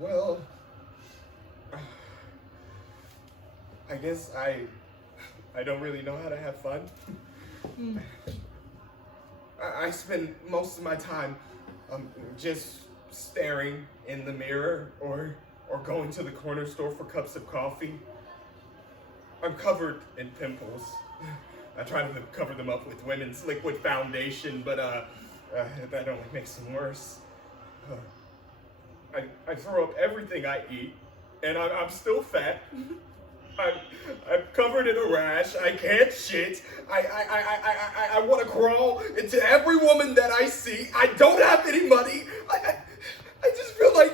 Well, I guess I don't really know how to have fun. I spend most of my time just staring in the mirror or going to the corner store for cups of coffee. I'm covered in pimples. I try to cover them up with women's liquid foundation, but that only makes them worse. I throw up everything I eat, and I'm still fat. I'm covered in a rash. I can't shit. I want to crawl into every woman that I see. I don't have any money. I just feel like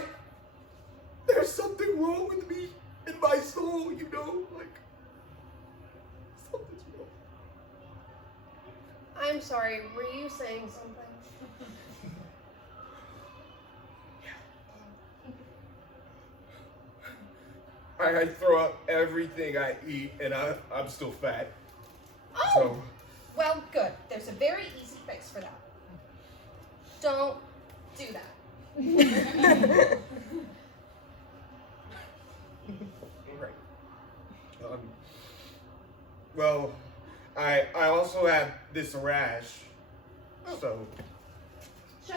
there's something wrong with me in my soul, you know? Like, something's wrong. I'm sorry, were you saying something? I throw up everything I eat, and I'm still fat. Oh! So. Well, good. There's a very easy fix for that. Don't do that. Right. Well, I also have this rash, so. Sure.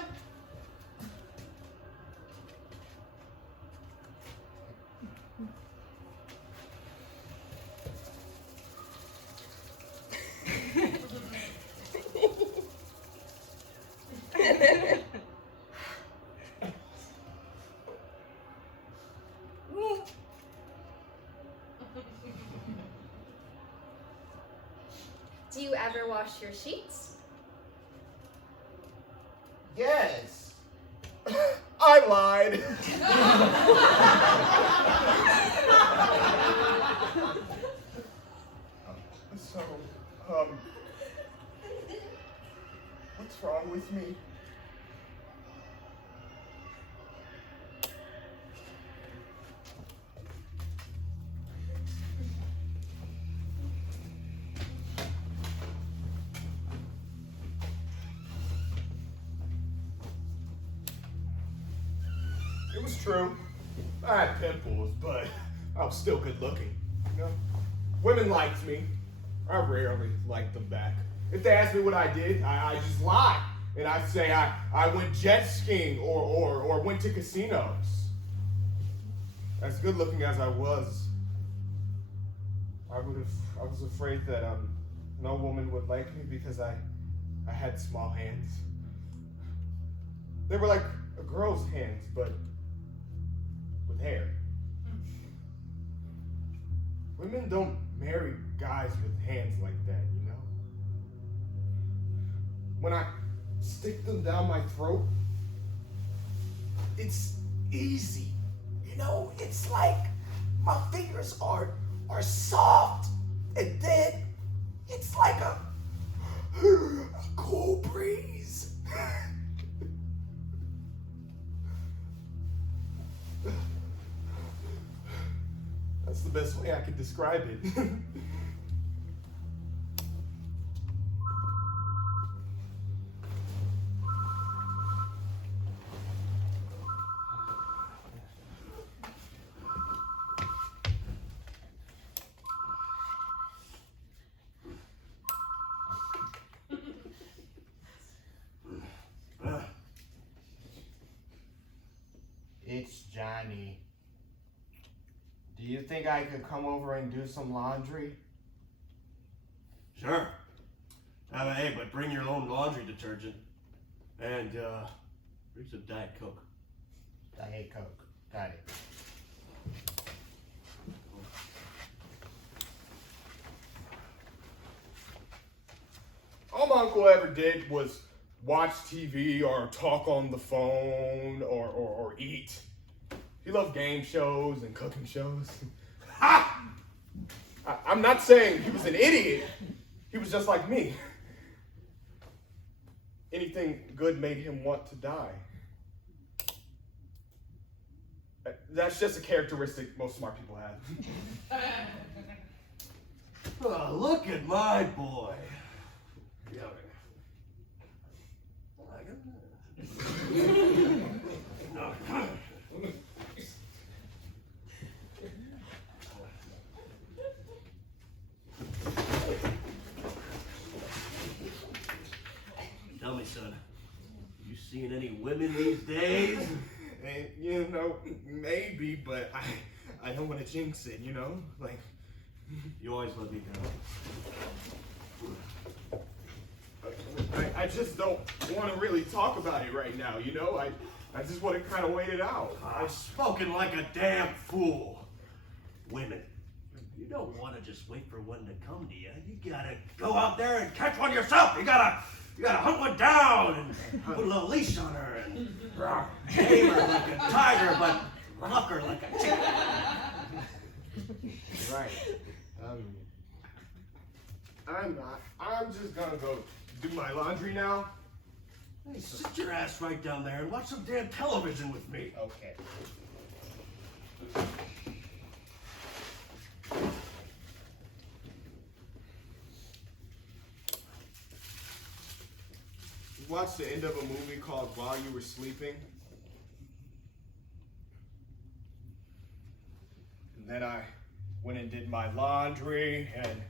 Do you ever wash your sheets? Yes. I lied. So, what's wrong with me? It was true. I had pimples, but I was still good looking. You know? Women liked me. I rarely liked them back. If they asked me what I did, I just lied. And I'd say I went jet skiing or went to casinos. As good looking as I was afraid that no woman would like me because I had small hands. They were like a girl's hands, but with hair. Women don't marry guys with hands like that, you know? When I stick them down my throat, it's easy, you know? It's like my fingers are soft, and then it's like a cool breeze. That's the best way I can describe it. It's Johnny. Do you think I could come over and do some laundry? Sure. Hey, but bring your own laundry detergent. And, bring some Diet Coke. Diet Coke. Got it. All my uncle ever did was watch TV or talk on the phone or eat. He loved game shows and cooking shows. Ha! I'm not saying he was an idiot. He was just like me. Anything good made him want to die. That's just a characteristic most smart people have. Oh, look at my boy. seeing any women these days? And, you know, maybe, but I don't want to jinx it, you know? Like, You always let me down. I just don't want to really talk about it right now, you know? I just want to kind of wait it out. I've spoken like a damn fool. Women, you don't want to just wait for one to come to you. You gotta go out there and catch one yourself. You gotta hunt one down and put a little leash on her and tame her like a tiger, but pluck her like a chicken. Right. I'm just gonna go do my laundry now. Hey, sit your ass right down there and watch some damn television with me. Okay. You watched the end of a movie called While You Were Sleeping? And then I went and did my laundry and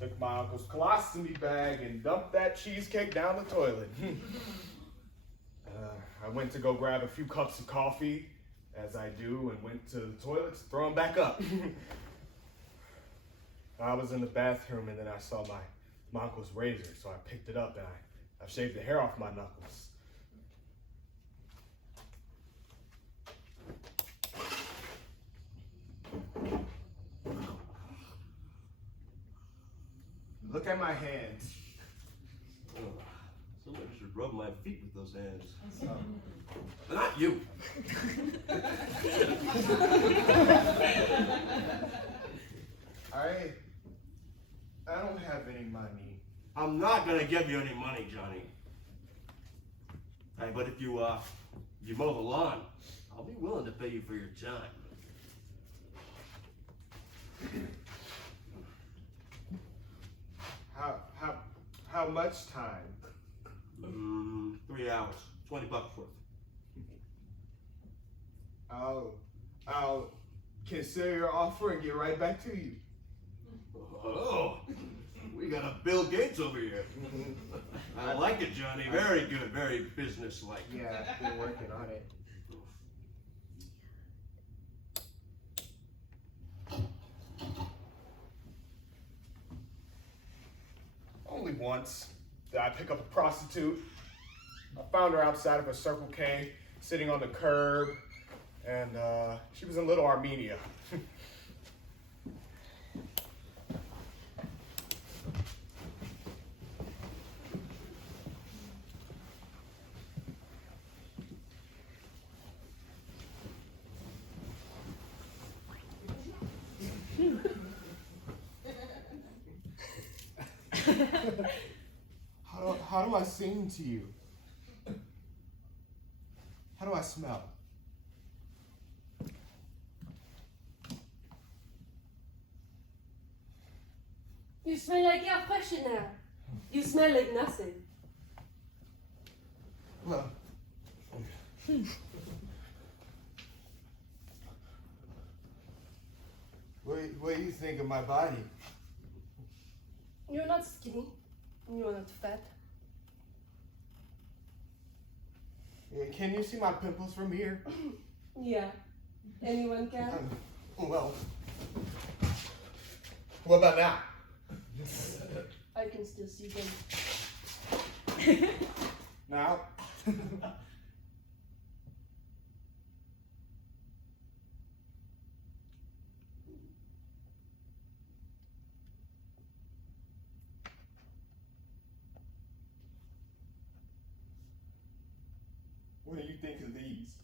took my uncle's colostomy bag and dumped that cheesecake down the toilet. I went to go grab a few cups of coffee, as I do, and went to the toilet to throw them back up. I was in the bathroom and then I saw my uncle's razor, so I picked it up and I shaved the hair off my knuckles. Look at my hands. Somebody should rub my feet with those hands. Not you. I don't have any money. I'm not gonna give you any money, Johnny. Hey, but if you mow the lawn, I'll be willing to pay you for your time. How much time? 3 hours, $20 worth. I'll consider your offer and get right back to you. Oh, we got a Bill Gates over here. I like it, Johnny. Very good, very business-like. Yeah, I've been working on it. Only once did I pick up a prostitute. I found her outside of a Circle K, sitting on the curb, and she was in Little Armenia. How do I sing to you? How do I smell? You smell like air freshener. You smell like nothing. Well, what do you think of my body? You're not skinny. You're not fat. Can you see my pimples from here? Yeah. Anyone can? Well, what about now? I can still see them. Now? What do you think of these?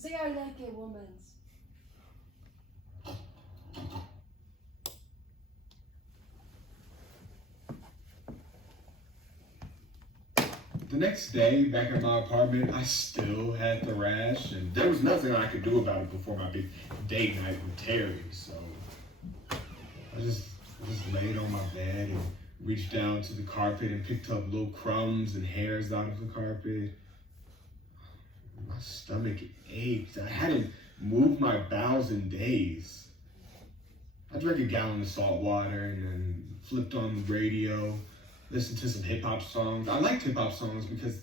They are like a woman's. The next day, back at my apartment, I still had the rash, and there was nothing I could do about it before my big date night with Terry. So I just laid on my bed and reached down to the carpet and picked up little crumbs and hairs out of the carpet. My stomach ached. I hadn't moved my bowels in days. I drank a gallon of salt water and then flipped on the radio, listened to some hip hop songs. I liked hip hop songs because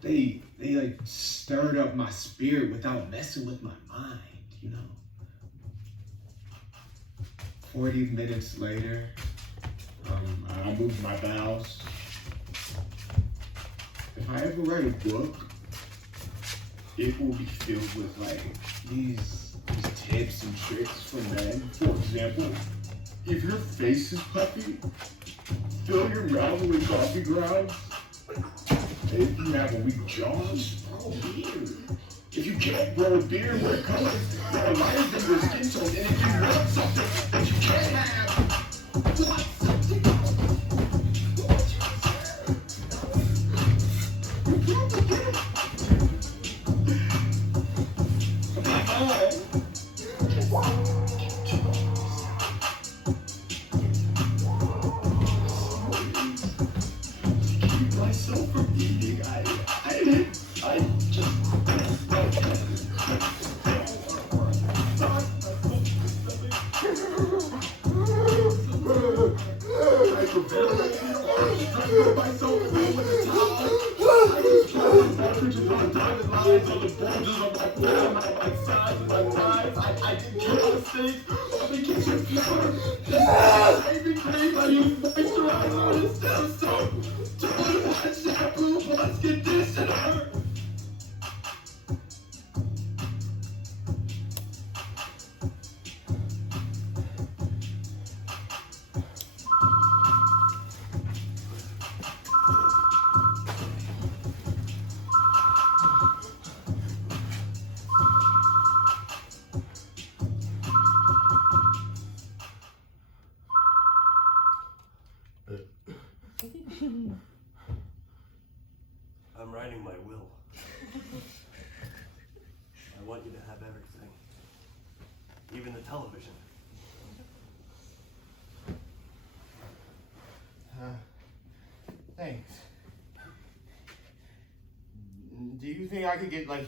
they like stirred up my spirit without messing with my mind, you know. 40 minutes later, I moved my bowels. If I ever write a book, it will be filled with like these tips and tricks for men. For example, if your face is puffy, fill your mouth with coffee grounds. If you have a weak jaw, grow a beard. If you can't grow a beard, wear colors that are lighter than your skin tone. And if you want something that you can't have, want something. I'm writing my will. I want you to have everything, even the television. Thanks. Do you think I could get like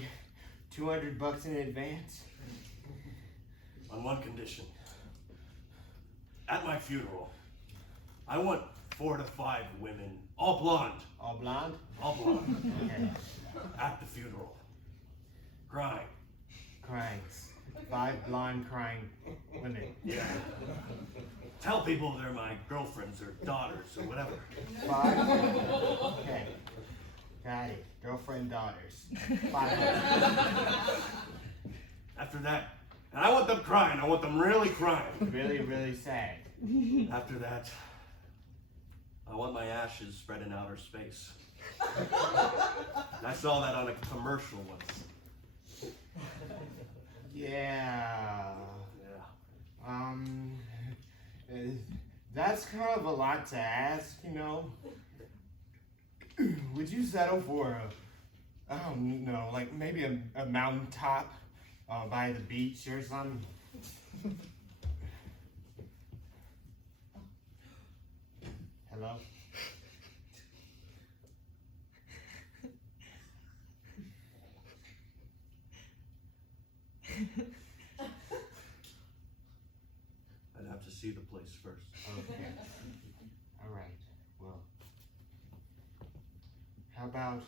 $200 in advance? On one condition. At my funeral, I want 4 to 5 women, all blonde. All blonde? All blonde. Okay. At the funeral. Crying. Crying. 5 blonde crying women. Yeah. Tell people they're my girlfriends or daughters or whatever. 5? Okay. Got it. Girlfriend, daughters. 5. After that, and I want them crying. I want them really crying. Really, really sad. After that, I want my ashes spread in outer space. I saw that on a commercial once. Yeah. Yeah. That's kind of a lot to ask, you know. Would you settle for I don't know, like maybe a mountaintop by the beach or something? Hello? I'd have to see the place first. Okay. All right. Well, how about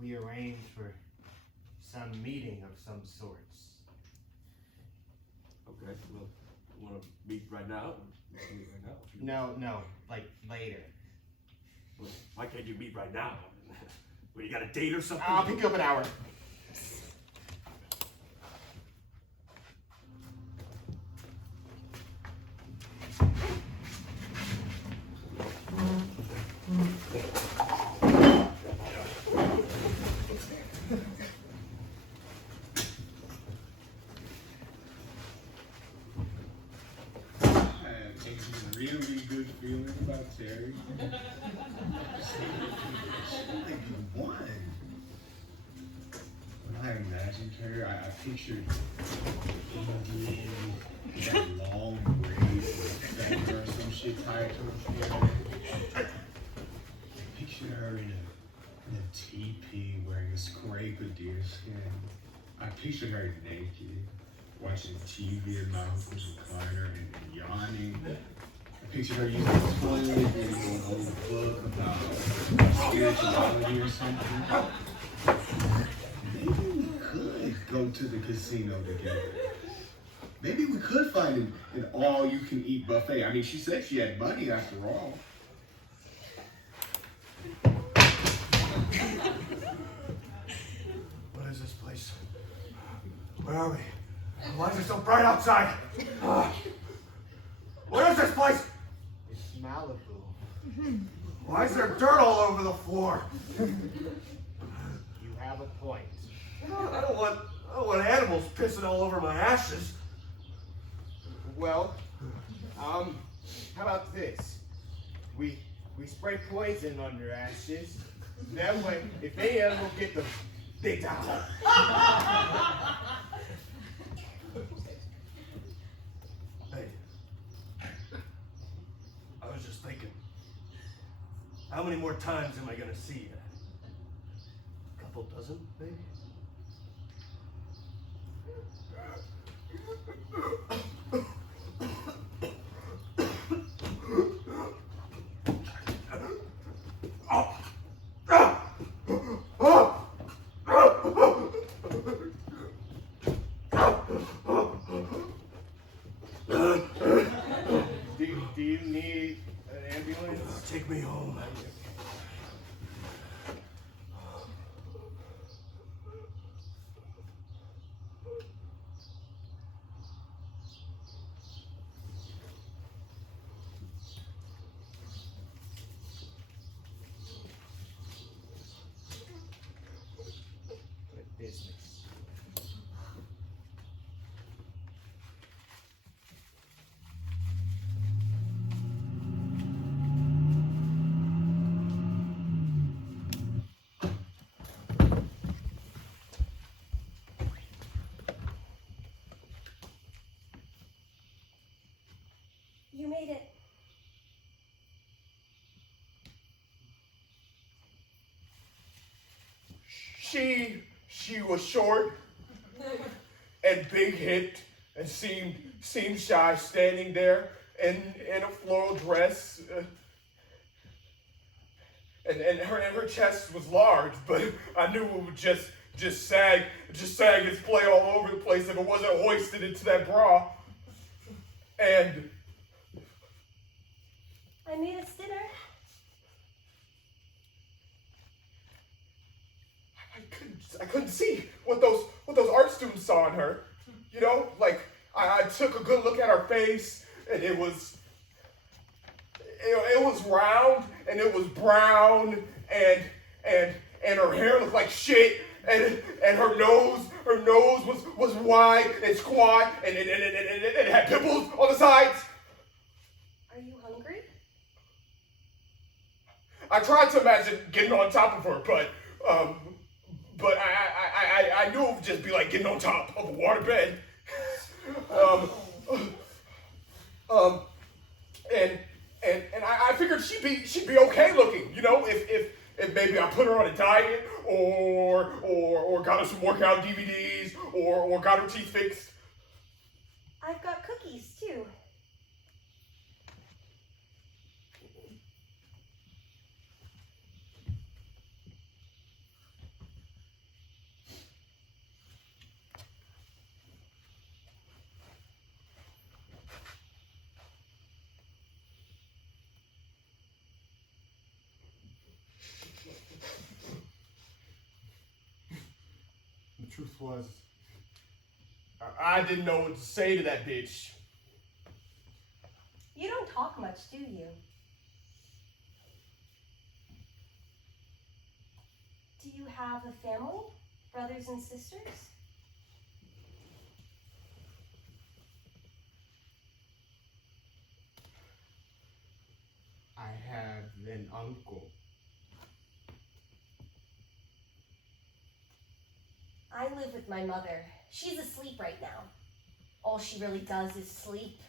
we arrange for some meeting of some sorts? Okay, well, you want to meet right now? We can meet right now. If you No, like later. Well, why can't you meet right now? Well, you got a date or something? I'll pick you up an hour. Really good feeling about Terry. Like I imagined her, I pictured Indian, that long braids with feather or some shit tied to her hair. I pictured her in a teepee wearing a scrape of deerskin. I pictured her naked, watching TV in my uncle's recliner and yawning. I pictured her using a toilet and an old book about spirituality or something. Maybe we could go to the casino together. Maybe we could find an all-you-can-eat buffet. I mean, she said she had money after all. What is this place? Where are we? Why is it so bright outside? What is this place? It's Malibu. Why is there dirt all over the floor? You have a point. I don't want animals pissing all over my ashes. Well, how about this? We spray poison on your ashes. That way, if any animal get them, they die. Hey, I was just thinking, how many more times am I gonna see you? A couple dozen, maybe? Do you need an ambulance? Take me home. Good business. You made it. She was short and big hipped and seemed shy standing there in a floral dress. And her chest was large, but I knew it would just sag and splay all over the place if it wasn't hoisted into that bra. And I made us dinner. I couldn't see what those art students saw in her. You know, like I took a good look at her face, and it was round and it was brown and her hair looked like shit and her nose was wide and squat and it had pimples on the sides. Are you hungry? I tried to imagine getting on top of her, but I knew it would just be like getting on top of a waterbed. And I figured she'd be okay looking, you know, if maybe I put her on a diet or got her some workout DVDs or got her teeth fixed. I've got cookies too. The truth was, I didn't know what to say to that bitch. You don't talk much, do you? Do you have a family? Brothers and sisters? I have an uncle. I live with my mother. She's asleep right now. All she really does is sleep.